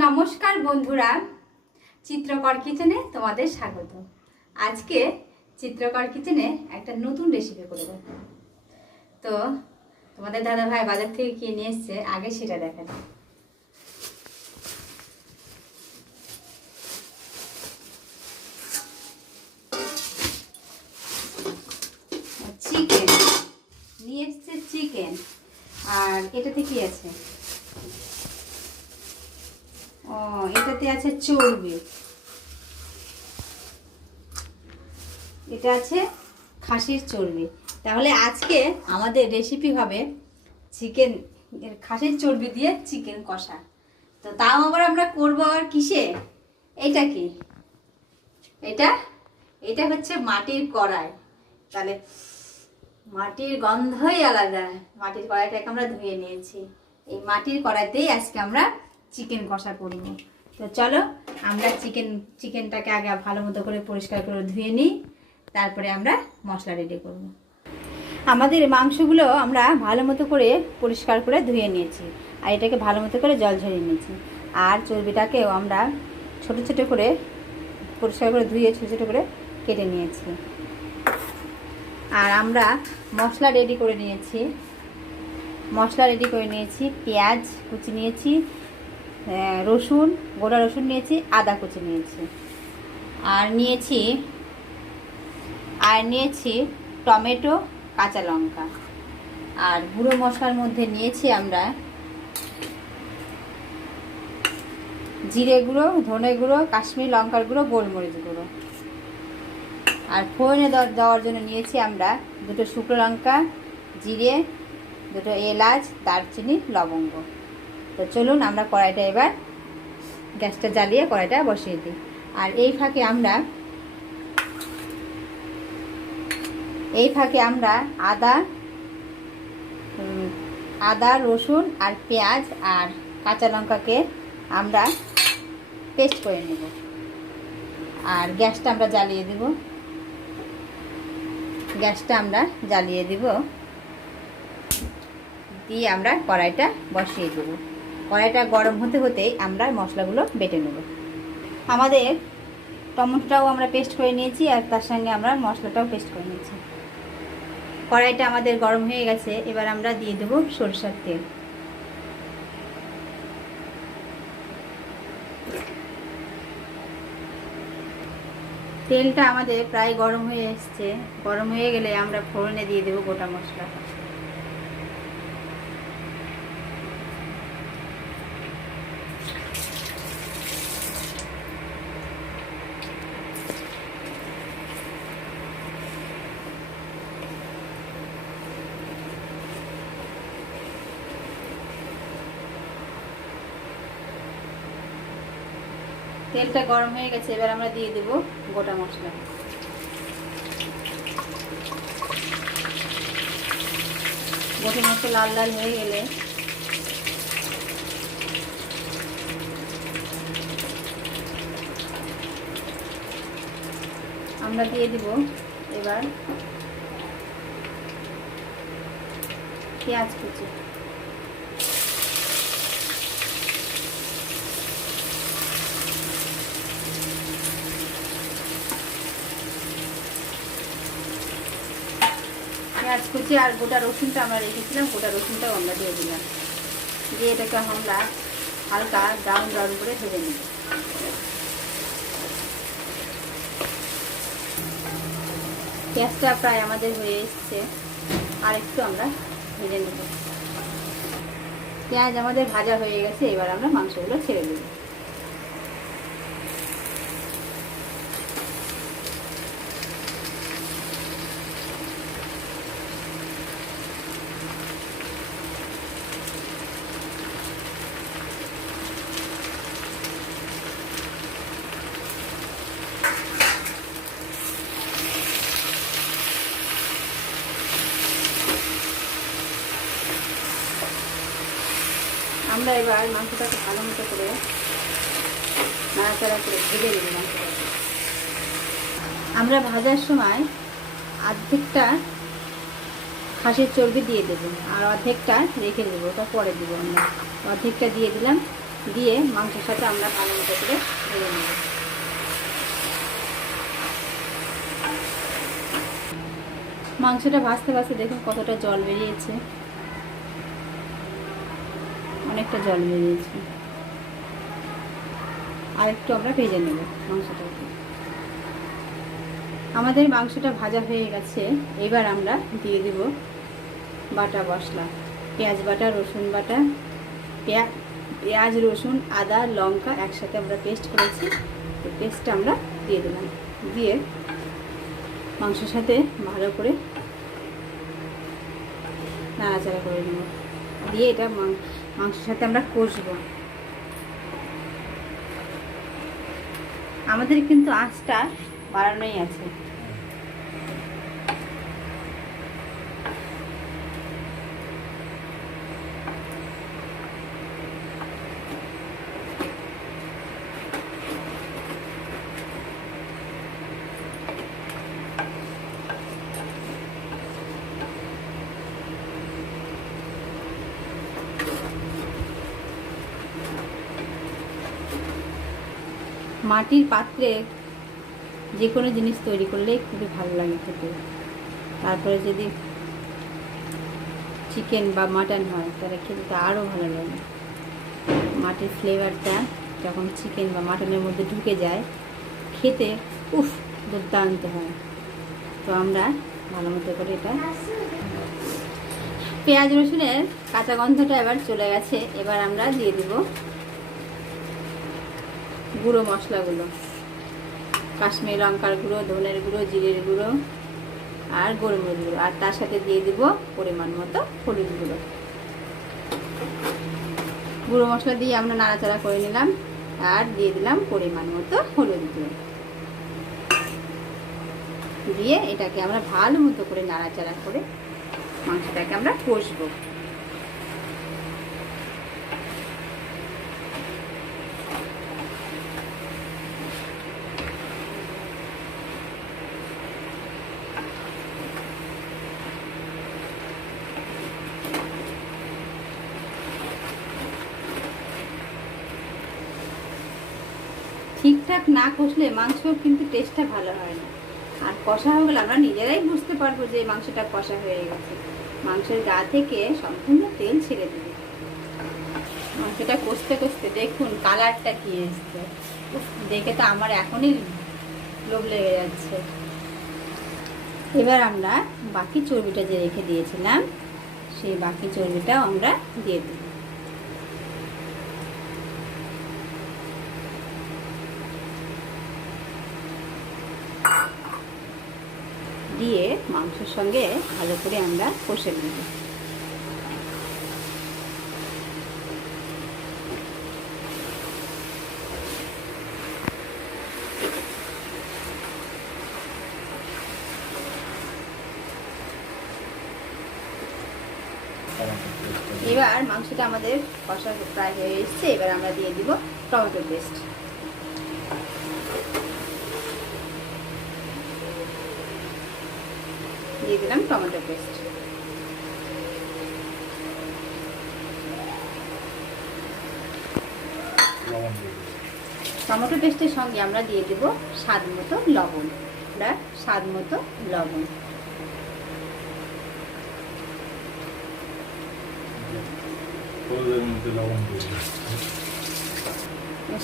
নমস্কার বন্ধুরা, চিত্রকর কিচেনে তোমাদের স্বাগত। আজকে চিত্রকর কিচেনে একটা নতুন রেসিপি করব। তো তোমাদের দাদা ভাই বাজার থেকে কি নিয়ে এসছে আগে সেটা দেখা যাক। চিকেন নিয়ে এসছে, চিকেন। আর এটাতে কি আছে? ও, এটাতে আছে চর্বি। এটা আছে খাসির চর্বি। তাহলে আজকে আমাদের রেসিপি হবে চিকেন, খাসির চর্বি দিয়ে চিকেন কষা। তো তাও আবার আমরা করবো আর কিসে? এটা কি? এটা এটা হচ্ছে মাটির কড়াই। তাহলে মাটির গন্ধই আলাদা। মাটির কড়াইটাকে আমরা ধুয়ে নিয়েছি। এই মাটির কড়াইতেই আজকে আমরা চিকেন কষা করব। তো চলো আমরা চিকেনটাকে আগে ভালো মতো করে পরিষ্কার করে ধুয়ে নিই, তারপরে আমরা মশলা রেডি করব। আমাদের মাংসগুলো আমরা ভালো মতো করে পরিষ্কার করে ধুয়ে নিয়েছি, আর এটাকে ভালো মতো করে জল ঝরিয়ে নিয়েছি। আর চর্বিটাকেও আমরা ছোট ছোট করে পরিষ্কার করে ধুয়ে ছোট ছোট করে কেটে নিয়েছি। আর আমরা মশলা রেডি করে নিয়েছি। পেঁয়াজ কুচি নিয়েছি, রসুন, গোটা রসুন নিয়েছি, আদা কুচি নিয়েছি, আর নিয়েছি টমেটো, কাঁচা লঙ্কা। আর গুঁড়ো মশলার মধ্যে নিয়েছি আমরা জিরে গুঁড়ো, ধনে গুঁড়ো, কাশ্মীরি লঙ্কার গুঁড়ো, গোলমরিচ গুঁড়ো। আর ফোড়নে দেওয়ার জন্য নিয়েছি আমরা দুটো শুকনো লঙ্কা, জিরে, দুটো এলাচ, দারচিনি, লবঙ্গ। তো চলুন আমরা কড়াইটা এবার গ্যাসটা জ্বালিয়ে কড়াইটা বসিয়ে দিই। আর এই ফাঁকে আমরা আদা, রসুন আর পেঁয়াজ আর কাঁচা লঙ্কাকে আমরা পেস্ট করে নেব। আর গ্যাসটা আমরা জ্বালিয়ে দিব। দিয়ে আমরা কড়াইটা বসিয়ে দেব। কড়াইটা গরম হতে হতেই আমরা মশলাগুলো বেটে নেব। আমাদের টমেটোটাও আমরা পেস্ট করে নিয়েছি, আর তার সঙ্গে আমরা মশলাটাও পেস্ট করে নিয়েছি। কড়াইটা আমাদের গরম হয়ে গেছে। এবার আমরা দিয়ে দেব সরষের তেল। তেলটা আমাদের প্রায় গরম হয়ে এসছে। গরম হয়ে গেলে আমরা ফোড়নে দিয়ে দেব গোটা মশলা। তেলটা গরম হয়ে গেছে। এবার আমরা দিয়ে দেব গোটা মশলা। গোটা মশলা লাল লাল হয়ে গেলে আমরা দিয়ে দিব এবার পেঁয়াজ কুচি। পেঁয়াজ কুচি আর গোটা রসুনটা আমরা রেখেছিলাম, গোটা রসুনটাও আমরা দিয়ে দিলাম। দিয়ে এটাকে আমরা হালকা ব্রাউন করে ভেজে নিব। পেঁয়াজটা প্রায় আমাদের হয়ে এসছে, আর একটু আমরা ভেজে নেব। পেঁয়াজ আমাদের ভাজা হয়ে গেছে। এবার আমরা মাংসগুলো ছেড়ে দেব। আমরা এবার মাংসটাকে ভালো মতো করে নাড়াচাড়া করে ভেজে নেব। মাংসটাকে আমরা ভাজার সময় অর্ধেকটা খাসির চর্বি দিয়ে দেবো, আর অর্ধেকটা রেখে দেবো, ওটা পরে দেবো। আমরা অর্ধেকটা দিয়ে দিলাম, দিয়ে মাংসের সাথে আমরা ভালো মতো করে ভেজে নেব। মাংসটা ভাজতে ভাজতে দেখুন কতটা জল বেরিয়েছে, অনেকটা জল বেরিয়েছে। আর একটু আমরা ভেজে নেব মাংসটাকে। আমাদের মাংসটা ভাজা হয়ে গেছে। এবার আমরা দিয়ে দেব বাটা মশলা, পেঁয়াজ বাটা, রসুন বাটা, পেঁয়াজ রসুন আদা লঙ্কা একসাথে আমরা পেস্ট করেছি, তো পেস্টটা আমরা দিয়ে দিলাম। দিয়ে মাংসের সাথে ভালো করে নাড়াচাড়া করে নেব। দিয়ে এটা মাংসের সাথে আমরা কষবো। আমাদের কিন্তু আঁচটা বাড়ানোই আছে। মাটির পাত্রে যে কোনো জিনিস তৈরি করলেই খুবই ভালো লাগে খেতে। তারপরে যদি চিকেন বা মাটন হয় তাহলে খেতে তো আরও ভালো লাগে। মাটির ফ্লেভারটা যখন চিকেন বা মাটনের মধ্যে ঢুকে যায় খেতে উফ দুর্দান্ত হয়। তো আমরা ভালো মতো করে এটা পেঁয়াজ রসুনের কাঁচা গন্ধটা এবার চলে গেছে। এবার আমরা দিয়ে দিব গুঁড়ো মশলাগুলো, কাশ্মীরি লঙ্কার গুঁড়ো, ধনের গুঁড়ো, জিরের গুঁড়ো আর গোলমরিচ গুঁড়ো, আর তার সাথে দিয়ে দিব পরিমাণ মতো হলুদ গুঁড়ো। গুঁড়ো মশলা দিয়ে আমরা নাড়াচাড়া করে নিলাম আর দিয়ে দিলাম পরিমাণ মতো হলুদ গুঁড়ো। দিয়ে এটাকে আমরা ভালো মতো করে নাড়াচাড়া করে মাংসটাকে আমরা কষবো। ঠিকঠাক না কষলে মাংস কিন্তু টেস্টটা ভালো হয় না। আর কষা হয়ে গেলে আমরা নিজেরাই বুঝতে পারবো যে মাংসটা কষা হয়ে গেছে। মাংসের গা থেকে সম্পূর্ণ তেল ছেড়ে দেবে। মাংসটা কষতে কষতে দেখুন কালারটা কি এসছে, দেখে তো আমার এখনই লোভ লেগে যাচ্ছে। এবার আমরা বাকি চর্বিটা যে রেখে দিয়েছিলাম সেই বাকি চর্বিটাও আমরা দিয়ে দেব। দিয়ে মাংসের সঙ্গে ভালো করে আমরা কষে নেব। এবার মাংসটা আমাদের কষা প্রায় হয়ে এসছে। এবার আমরা দিয়ে দিব টমেটো পেস্ট। দিয়ে দিলাম টমেটো পেস্ট। টমেটো পেস্টের সঙ্গে আমরা দিয়ে দেব স্বাদ মতো লবণ। স্বাদ মতো লবণ।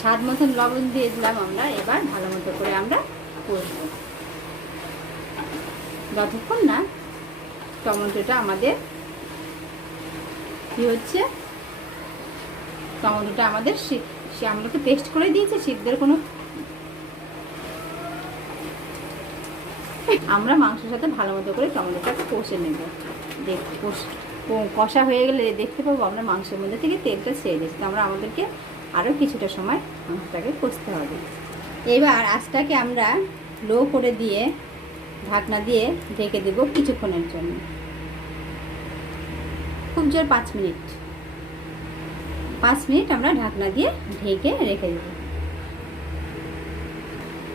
স্বাদ মতন লবণ দিয়ে দিলাম আমরা। এবার ভালো মতো করে আমরা কষবো যতক্ষণ না টমেটোটা আমাদের কি হচ্ছে, টমেটোটা আমাদের আমরা তো পেস্ট করে দিয়েছি, সিদ্ধের কোনো আমরা মাংসের সাথে ভালো মতো করে টমেটোটা কষে নেব। কষা হয়ে গেলে দেখতে পাবো আমরা মাংসের মধ্যে থেকে তেলটা ছেড়ে দিচ্ছি। আমরা আমাদেরকে আরও কিছুটা সময় মাংসটাকে কষতে হবে। এবার আঁচটাকে আমরা লো করে দিয়ে ঢাকনা দিয়ে ঢেকে দেব কিছুক্ষণের জন্য, খুব জোর 5 মিনিট। 5 মিনিট আমরা ঢাকনা দিয়ে ঢেকে রেখে দেব।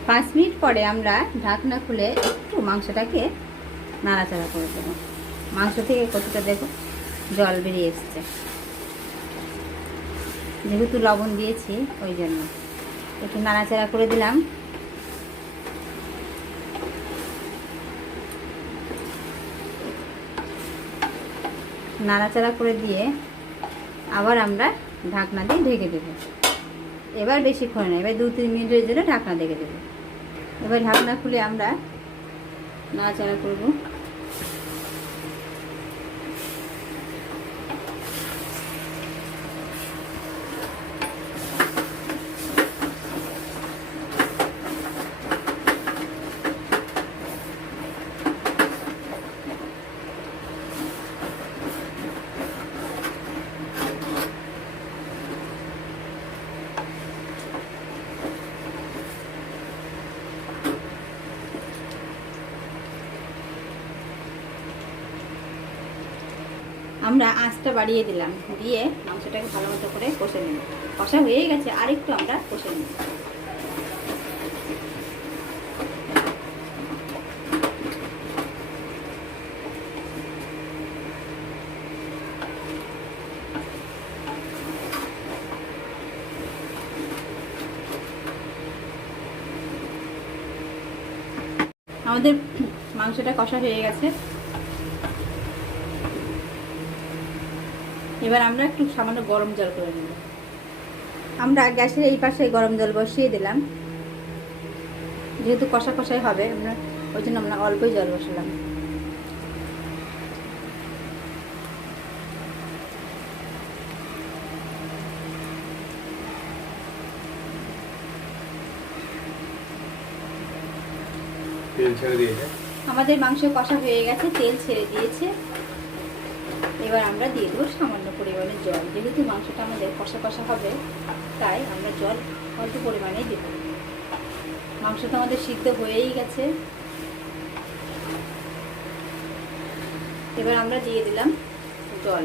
5 মিনিট পরে আমরা ঢাকনা খুলে একটু মাংসটাকে নাড়াচাড়া করে দেবো। মাংস থেকে কতটা দেখো জল বেরিয়ে এসছে। যেহেতু লবণ দিয়েছি ওই জন্য একটু নাড়াচাড়া করে দিলাম। নাড়াচাড়া করে দিয়ে আবার আমরা ঢাকনা দিয়ে ঢেকে দেবো। এবার বেশিক্ষণ না, এবার 2-3 মিনিটের জন্য ঢাকনা ঢেকে দেবো। এবার ঢাকনা খুলে আমরা নাড়াচাড়া করব। আমরা আঁচটা বাড়িয়ে দিলাম, দিয়ে মাংসটাকে ভালো মতো করে কষে নেব। কষা হয়ে গেছে, আরেকটু আমরা কষে নেব। আমাদের মাংসটা কষা হয়ে গেছে। এবার আমরা একটু সামান্য গরম জল করে নেব। আমরা গ্যাসের এই পাশে গরম জল বসিয়ে দিলাম, যেহেতু কষা কষাই হবে আমরা ওই জন্য আমরা অল্পই জল বসালাম। তেল ছেড়ে দিয়েছে, আমাদের মাংস কষা হয়ে গেছে, তেল ছেড়ে দিয়েছে। এবার আমরা দিয়ে দেবো সামান্য পরিমাণে জল। যেহেতু মাংসটা আমাদের কষা কষা হবে তাই আমরা জল অল্প পরিমাণেই দেব। মাংসটা আমাদের সিদ্ধ হয়েই গেছে। এবার আমরা দিয়ে দিলাম জল।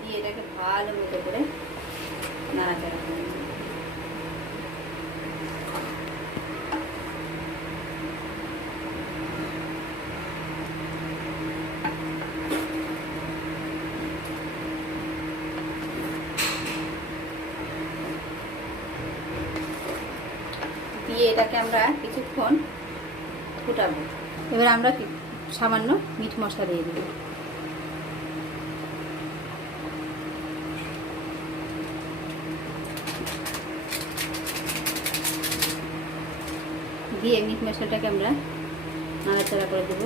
দিয়ে এটাকে ভালো মতো করে নাড়াচাড়া করে নেব। দিয়ে এটাকে আমরা কিছুক্ষণ ফুটাবো। এবার আমরা সামান্য মিট মশলা দিয়ে দেব। দিয়ে মিট মশলাটাকে আমরা নাড়াচাড়া করে দেব।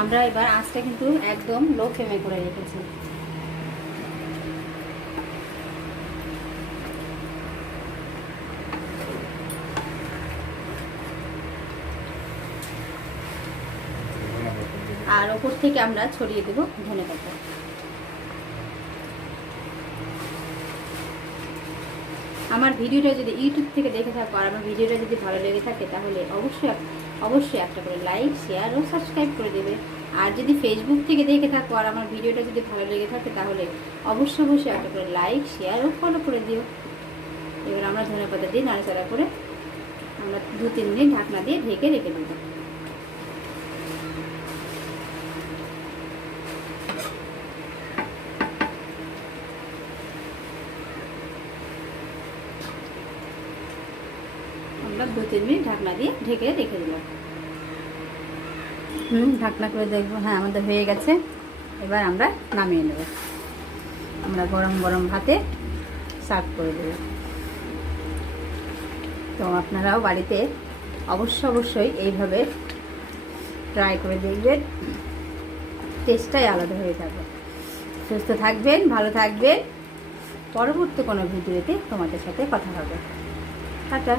আমরা এবার আঁচটা কিন্তু একদম লো ফ্লেমে করে রেখেছি। আর ওপর থেকে আমরা ছড়িয়ে দেব ধনেপাতা। আমার ভিডিওটা যদি ইউটিউব থেকে দেখে থাকো আর আমার ভিডিওটা যদি ভালো লেগে থাকে তাহলে অবশ্যই একটা করে লাইক, শেয়ার ও সাবস্ক্রাইব করে দেবে। আর যদি ফেসবুক থেকে দেখে থাকো আর আমার ভিডিওটা যদি ভালো লেগে থাকে তাহলে অবশ্যই একটা করে লাইক, শেয়ার ও ফলো করে দিও। এবার আমরা ধনেপাতা দিয়ে নাড়াচাড়া করে আমরা 2-3 মিনিট ঢাকনা দিয়ে ঢেকে রেখে দেবো। আমরা 2-3 মিনিট ঢাকনা দিয়ে ঢেকে রেখে দিলাম। ঢাকনা করে দেখবো, হ্যাঁ আমাদের হয়ে গেছে। এবার আমরা নামিয়ে নেব। আমরা গরম গরম ভাতে সার্ভ করে দেব। তো আপনারাও বাড়িতে অবশ্যই এইভাবে ট্রাই করে দেখবেন, টেস্টটাই আলাদা হয়ে যাবে। সুস্থ থাকবেন, ভালো থাকবেন। পরবর্তী কোনো ভিডিওতে তোমাদের সাথে কথা হবে। টাটা।